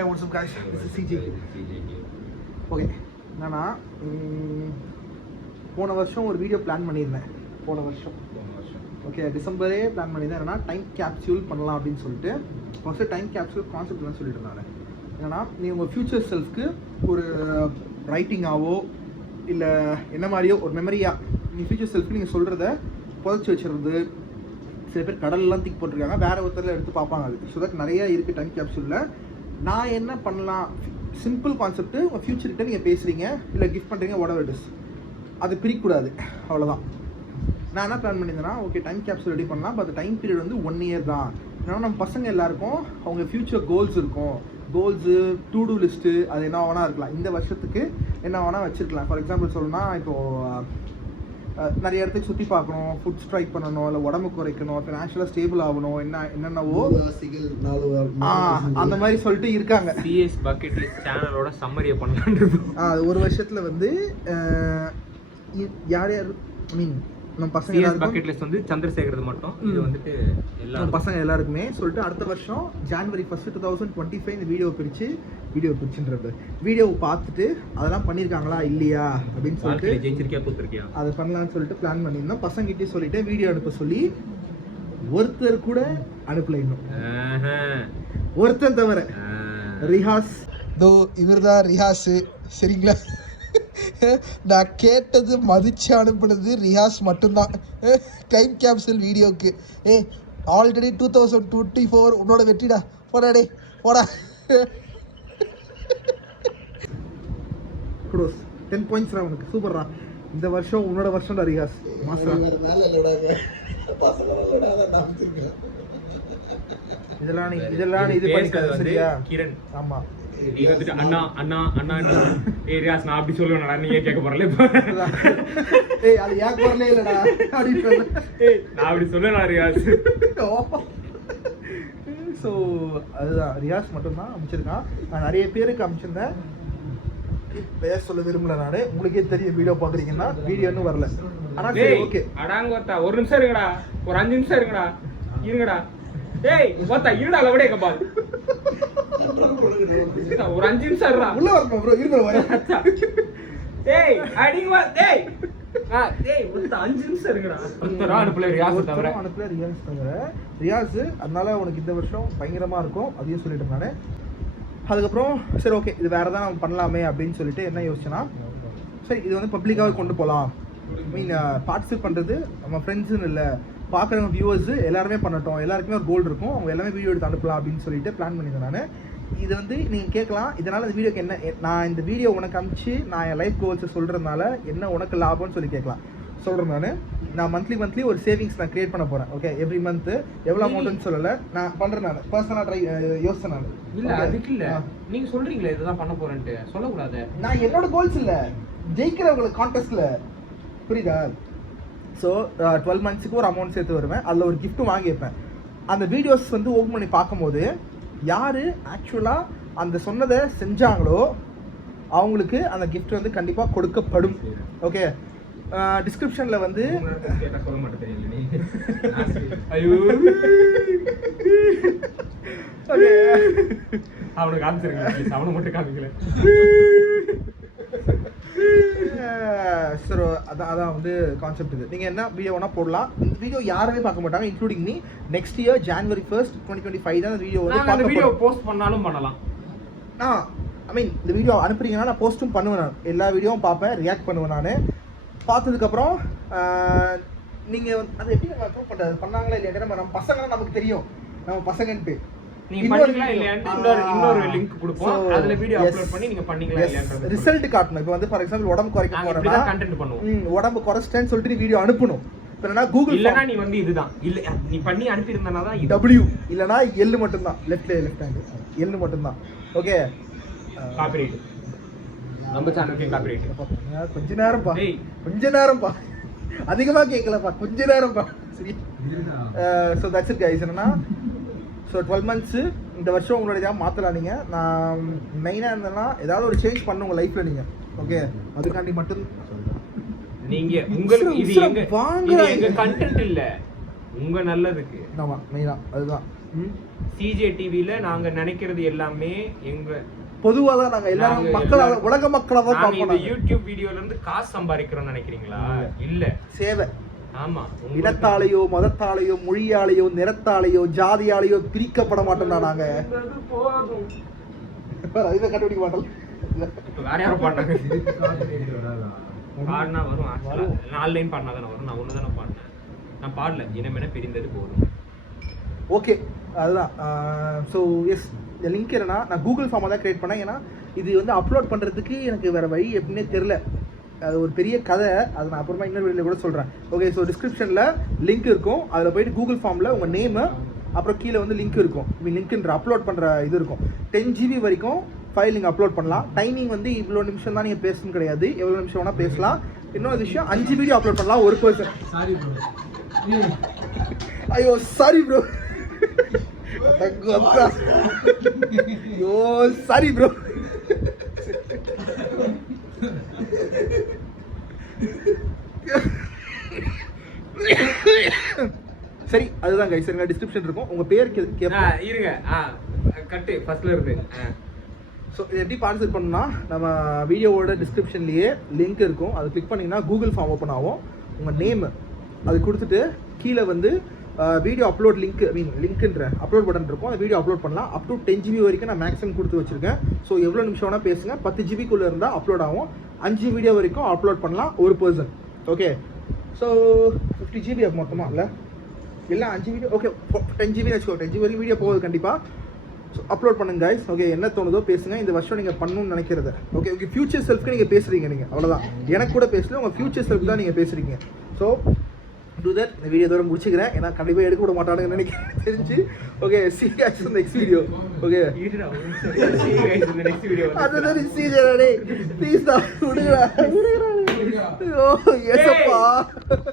Hey, what's up guys? This is CJ. Okay, என்னன்னா போன வருஷம் ஒரு வீடியோ பிளான் பண்ணியிருந்தேன். போன வருஷம் ஓகே டிசம்பரே பிளான் பண்ணியிருந்தேன். என்னன்னா டைம் கேப்சூல் பண்ணலாம் அப்படின்னு சொல்லிட்டு ஃபஸ்ட்டு டைம் கேப்சூல் கான்செப்ட் தான் சொல்லிட்டு இருந்தாங்க. என்னன்னா நீ உங்கள் ஃப்யூச்சர் செல்ஃப்க்கு ஒரு ரைட்டிங்காவோ இல்லை என்ன மாதிரியோ ஒரு மெமரியாக நீ ஃப்யூச்சர் செல்ஃப்க்கு நீங்கள் சொல்கிறத புதைச்சி வச்சுருது. சில பேர் கடல்லாம் திக் போட்டிருக்காங்க, வேறு ஒருத்தரில் எடுத்து பார்ப்பாங்க. அது ஸோ தட் நிறையா இருக்குது டைம் கேப்சூலில். நான் என்ன பண்ணலாம், சிம்பிள் கான்செப்ட்டு. உங்கள் ஃப்யூச்சர்கிட்ட நீங்கள் பேசுகிறீங்க இல்லை கிஃப்ட் பண்ணுறீங்க, whatever it is, அது பிரிக்கக்கூடாது, அவ்வளோதான். நான் என்ன பிளான் பண்ணியிருந்தேன்னா, ஓகே டைம் கேப்சூல் ரெடி பண்ணலாம். பட் டைம் பீரியட் வந்து 1 year தான். ஏன்னா நம்ம பசங்க எல்லாருக்கும் அவங்க ஃப்யூச்சர் கோல்ஸ் இருக்கும். கோல்ஸு, டு டூ லிஸ்ட்டு, அது என்ன வேணால் இருக்கலாம். இந்த வருஷத்துக்கு என்ன வேணால் வச்சுருக்கலாம். ஃபார் எக்ஸாம்பிள் சொல்லணும்னா, இப்போது நிறைய இடத்துக்கு சுற்றி பார்க்கணும், ஃபுட் ஸ்ட்ரைக் பண்ணணும், இல்லை உடம்பு குறைக்கணும், ஃபினான்ஷியலாக ஸ்டேபிள் ஆகணும், என்னென்னவோ அந்த மாதிரி சொல்லிட்டு இருக்காங்க. சிஎஸ் பக்கெட் லிஸ்ட் சேனலோட சம்மரியை பண்ணலான்றது. அது ஒரு வருஷத்தில் வந்து யார் யார் மீன் நம்ம பசங்க எல்லாரும் பக்கெட் லிஸ்ட் வந்து சந்திரசேகரது மட்டும். இது வந்துட்டு எல்லா பசங்க எல்லாருக்குமே சொல்லிட்டு அடுத்த வருஷம் January 1, 2025 இந்த வீடியோ பிரிச்சுன்றது வீடியோவை பார்த்துட்டு அதெல்லாம் பண்ணியிருக்காங்களா இல்லையா அப்படின்னு சொல்லிட்டு ஜெயிச்சிருக்கியா தோத்துருக்கியா அதை பண்ணலான்னு சொல்லிட்டு பிளான் பண்ணியிருந்தோம். பசங்கிட்டே சொல்லிட்டு வீடியோ அனுப்ப சொல்லி ஒருத்தர் கூட அனுப்பல. இன்னும் ஒருத்தன் தவிர ரிஹாஸ், தோ இவர் தான் ரிஹாஸு. சரிங்களா, நான் கேட்டது மதிச்சு அனுப்புனது ரியாஸ் மட்டும்தான் டைம் கேப்சூல் வீடியோக்கு. ஆல்ரெடி 2024 உன்னோட வெற்றிடா, போடா டே போடா. 10 points உனக்கு, சூப்பர்ரா. இந்த வருஷம் உன்னோட வருஷம்டா ரியாஸ். மாசம் இதெல்லாம் இது பண்ணிக்காத சரியா கிரண். ஆமா, நீ வந்துட்டு அண்ணா அண்ணா அண்ணா ரியாஸ் நான் அப்படி சொல்லுவேன்டா, நீங்க கேட்க போறல. அது ஏன் குரலே இல்லடா அப்படின்னு நான் அப்படி சொல்லுவேன் ரியாஸ். ஸோ அதுதான் ரியாஸ் மட்டும்தான் அமைச்சிருக்கான். நான் நிறைய பேருக்கு அமைச்சிருந்தேன், பேச சொல்ல விரும்பல. நானு உங்களுக்கே தெரியும், வீடியோ பாக்குறீங்கன்னா வீடியோ இன்னும் வரல. ஆனா ஓகே அடாங்கோத்தா ஒரு நிமிஷம் இருங்கடா, ஒரு 5 நிமிஷம் இருங்கடா. டேய் ஓத்தா இருடா, லவடே கபால் ஒரு 5 நிமிஷம் இருடா. உள்ள வரணும் ப்ரோ, இருங்க வரேன். டேய் அடிங்க வா. டேய் டேய் ஒரு 5 நிமிஷம் இருங்கடா. ஒருத்தர அனுப்பல ரியாஸ் தவிர. ரியாஸ் அதனால உனக்கு இந்த வருஷம் பயங்கரமா இருக்கும், அதையும் சொல்லிட்டு நானே. அதுக்கப்புறம் சரி ஓகே இது வேறு தான் நம்ம பண்ணலாமே அப்படின்னு சொல்லிட்டு என்ன யோசிச்சேன்னா, சரி இது வந்து பப்ளிக்காகவே கொண்டு போகலாம். மீன் பார்ட்டிசிபேட் பண்ணுறது நம்ம ஃப்ரெண்ட்ஸுன்னு இல்லை, பார்க்குறவங்க வியூவர்ஸு எல்லாருமே பண்ணட்டும், எல்லாருக்குமே ஒரு கோல் இருக்கும், அவங்க எல்லாமே வீடியோ எடுத்து அனுப்பலாம் அப்படின்னு சொல்லிட்டு பிளான் பண்ணியிருந்தேன் நான். இது வந்து நீங்கள் கேட்கலாம், இதனால் இந்த வீடியோக்கு என்ன, நான் இந்த வீடியோ உனக்கு அனுப்பிச்சு நான் என் லைஃப் கோல்ஸை சொல்கிறதுனால என்ன உனக்கு லாபம்னு சொல்லி கேட்கலாம். சொல்கிறேன் நான் மந்த்லி ஒரு சேவிங்ஸ் நான் கிரியேட் பண்ண போகிறேன். ஓகே, எவ்ரி மந்த்து எவ்வளோ அமௌண்ட்டுன்னு சொல்லலை, நான் பண்ணுறேன். நான் பர்சனலாக யோசிச்சேன். நான் இல்லை அதுக்கு இல்லை, நீங்கள் சொல்கிறீங்களே இதுதான் பண்ண போகிறேன்ட்டு சொல்லக்கூடாது. நான் என்னோட கோல்ஸ் இல்லை, ஜெயிக்கிறவங்களுக்கு கான்டெஸ்ட்டில், புரியுதா? ஸோ 12 monthsக்கு ஒரு அமௌண்ட் சேர்த்து வருவேன், அதில் ஒரு கிஃப்ட்டும் வாங்கி வைப்பேன். அந்த வீடியோஸ் வந்து ஓப்பன் பண்ணி பார்க்கும்போது யார் ஆக்சுவலாக அந்த சொன்னதை செஞ்சாங்களோ அவங்களுக்கு அந்த கிஃப்ட் வந்து கண்டிப்பாக கொடுக்கப்படும். ஓகே, டிஸ்கிரிப்ஷனில் வந்து சொல்ல மாட்டேன். ஐயோ அவனுக்கு காமிச்சிருக்கேன், அவனை மட்டும் காமிக்கல. ஸோ அதான் வந்து கான்செப்ட். இது நீங்கள் என்ன வீடியோ வேணால் போடலாம். இந்த வீடியோ யாருமே பார்க்க மாட்டாங்க, including me. Next year January 1, 2025 தான் இந்த வீடியோ வந்து வீடியோ போஸ்ட் பண்ணாலும் பண்ணலாம். ஐ மீன் இந்த வீடியோ அனுப்புறீங்கன்னா நான் போஸ்ட்டும் பண்ணுவேன். நான் எல்லா வீடியோவும் பார்ப்பேன், ரியாக்ட் பண்ணுவேன். நான் பார்த்ததுக்கப்புறம் நீங்கள் அதை எப்படி நம்ம ப்ரூவ் பண்ணுறது, பண்ணாங்களா இல்லையா, நம்ம பசங்களாம் நமக்கு தெரியும், நம்ம பசங்கன்ட்டு. இன்னொரு லிங்க் கொடுப்போம், அதுல வீடியோ அப்லோட் பண்ணி நீங்க பண்ணீங்களா இல்லையான்றது ரிசல்ட் காட்டணும். இப்போ வந்து ஃபார் எக்ஸாம்பிள் உடம்பு குறைக்க போறேன்னா கண்டென்ட் பண்ணுவோம், உடம்பு குறைச்சிட்டேன்னு சொல்லிட்டு நீ வீடியோ அனுப்பணும். இல்லைனா கூகுள் இல்லைனா நீ வந்து இதுதான் இல்லை நீ பண்ணி அனுப்பியிருந்தனா தான் W இல்லைனா L மட்டும்தான், லெஃப்ட் ஹேண்ட் L மட்டும்தான். ஓகே, காப்பிரைட் நம்ம சேனலுக்கு காப்பிரைட். கொஞ்ச நேரம்ப்பா அதிகமாக கேட்கலப்பா, கொஞ்ச நேரம்ப்பா. சரி, ஸோ தட்ஸ் இட் கைஸ். என்னன்னா ஸோ 12 months இந்த வருஷம் உங்களோட இதாக மாற்றலாம். நீங்கள் நான் மெயினாக இருந்தேன்னா ஏதாவது ஒரு சேஞ்ச் பண்ண உங்கள் லைஃப்பில் நீங்கள். ஓகே, அதுக்காண்டி மட்டும் நீங்கள் உங்களுக்கு இது எங்கள் கண்டென்ட் இல்லை, உங்கள் நல்லதுக்கு. ஆமாம், மெயினாக அதுதான். சிஜே டிவில நாங்க நினைக்கிறது எல்லாமே எங்க பொதுவா தான் நாங்க எல்லாரும் மக்கள் உலக மக்களா தான் நாங்க இந்த பார்ப்போம். யூடியூப் வீடியோல இருந்து காசு சம்பாதிக்கிறோம்னு நினைக்கிறீங்களா? இல்ல, சேவை. ஆமா, இனத்தாலேயோ மதத்தாலேயோ மொழியாலேயோ நிறத்தாலேயோ ஜாதியாலேயோ பிரிக்கப்பட மாட்டோம்டா நாங்க. போதும். இதை கண்டுபிடிக்க மாட்டோம். இப்ப வேற யாரும் பாடினாங்க? பாடினா வரும். நாலு லைன் பாடினா தானே வரும். நான் ஒன்று தானே பாடினேன். நான் பாடல. இனமென பிரிந்தது போதும். ஓகே, அதுதான். ஸோ எஸ், இந்த லிங்க் என்னன்னா நான் கூகுள் ஃபார்மாக தான் க்ரியேட் பண்ணேன். ஏன்னா இது வந்து அப்லோட் பண்ணுறதுக்கு எனக்கு வேறு வழி எப்படின்னே தெரில. அது ஒரு பெரிய கதை. அதை நான் அப்புறமா இன்னொரு வீடியோவில் கூட சொல்கிறேன். ஓகே, ஸோ டிஸ்கிரிப்ஷனில் லிங்க் இருக்கும். அதில் போய்ட்டு கூகுள் ஃபார்மில் உங்கள் நேமு அப்புறம் கீழே வந்து லிங்க் இருக்கும். லிங்க்ன்ற அப்லோட் பண்ணுற இது இருக்கும். 10 GB வரைக்கும் ஃபைல் நீங்கள் அப்லோட் பண்ணலாம். டைமிங் வந்து இவ்வளோ நிமிஷம் தான் நீங்கள் பேசணும் கிடையாது. எவ்வளோ நிமிஷம் வேணால் பேசலாம். இன்னொரு விஷயம், 5 வீடியோ அப்லோட் பண்ணலாம் ஒரு பர்சன். ஐயோ சாரி ப்ரோ. ஐயோ சாரி ப்ரோ. சரி, அதுதான் கைஸ். சரிங்க, டிஸ்கிரிப்ஷன் இருக்கும். உங்க பேர் கேட்பேன். இருங்க, கட்டு ஃபர்ஸ்ட்ல இருந்து. ஸோ இது எப்படி பார்ட்டிசிபேட் பண்ணணும்னா, நம்ம வீடியோவோட டிஸ்கிரிப்ஷன்லேயே லிங்க் இருக்கும். அதை கிளிக் பண்ணிங்கன்னா கூகுள் ஃபார்ம் ஓப்பன் ஆகும். உங்கள் நேமு அது கொடுத்துட்டு கீழே வந்து வீடியோ அப்லோட் லிங்க் லிங்க்ன்ற அப்லோட் பட்டன் இருக்கும். அந்த வீடியோ அப்லோட் பண்ணலாம். அப் டு 10 GB வரைக்கும் நான் மேக்ஸிமம் கொடுத்து வச்சுருக்கேன். ஸோ எவ்வளோ நிமிஷம் வேணால் பேசுங்க. 10 GB இருந்தால் அப்லோட் ஆகும். 5 வீடியோ வரைக்கும் அப்லோட் பண்ணலாம் ஒரு பர்சன். ஓகே, ஸோ 50 GB மொத்தமாக இல்லை 5 வீடியோ. ஓகே, 10 GB வச்சுக்கோ. 10 GB வரைக்கும் வீடியோ போகுது கண்டிப்பாக. ஸோ அப்லோட் பண்ணுங்க கைஸ். ஓகே, என்ன தோணுதோ பேசுங்க. இந்த வருஷம் நீங்கள் பண்ணணும்னு நினைக்கிறத. ஓகே, ஓகே, ஃபியூச்சர் செல்ஃப்க்கு நீங்கள் பேசுகிறீங்க. நீங்கள் அவ்வளோதான். எனக்கு கூட பேசல, உங்கள் ஃபியூச்சர் செல்ஃப் தான் நீங்கள் பேசுகிறீங்க. So do that. இந்த வீடியோ தூரம் முடிச்சுக்கிறேன். ஏன்னா கண்டிப்பாக எடுக்க விட மாட்டானுங்கன்னு நினைக்கிறேன் தெரிஞ்சு. Okay, see you guys in the next video. Okay, அதுதான் சீஜரே ப்ளீஸ் தான் விடுங்கடா. ஐயோ எஸ்ப்பா.